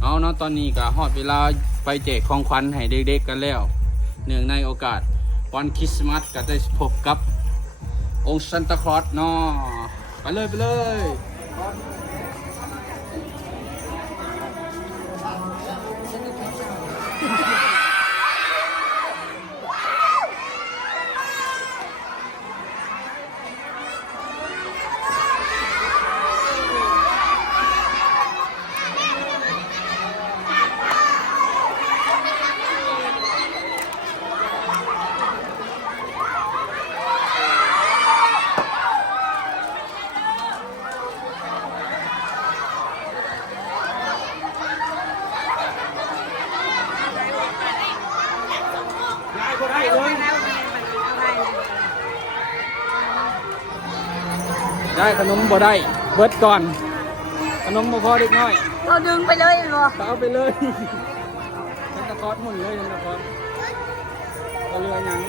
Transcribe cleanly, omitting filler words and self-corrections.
เอาเนาะตอนนี้ก็ฮอดเวลาไปแจกของขวัญให้เด็กๆกันแล้วเนื่องในโอกาสวันคริสต์มาสก็ได้พบกับองค์ซันตาคลอสเนาะไปเลยไปเลยได้ขนมบ่ได้เบิดก่อนขนมบ่พอเด็กน้อย เราดึงไปเลยเหรอ เอาไปเลยซันตาคลอสหมุนเลยซันตาคลอสก็เรือยัง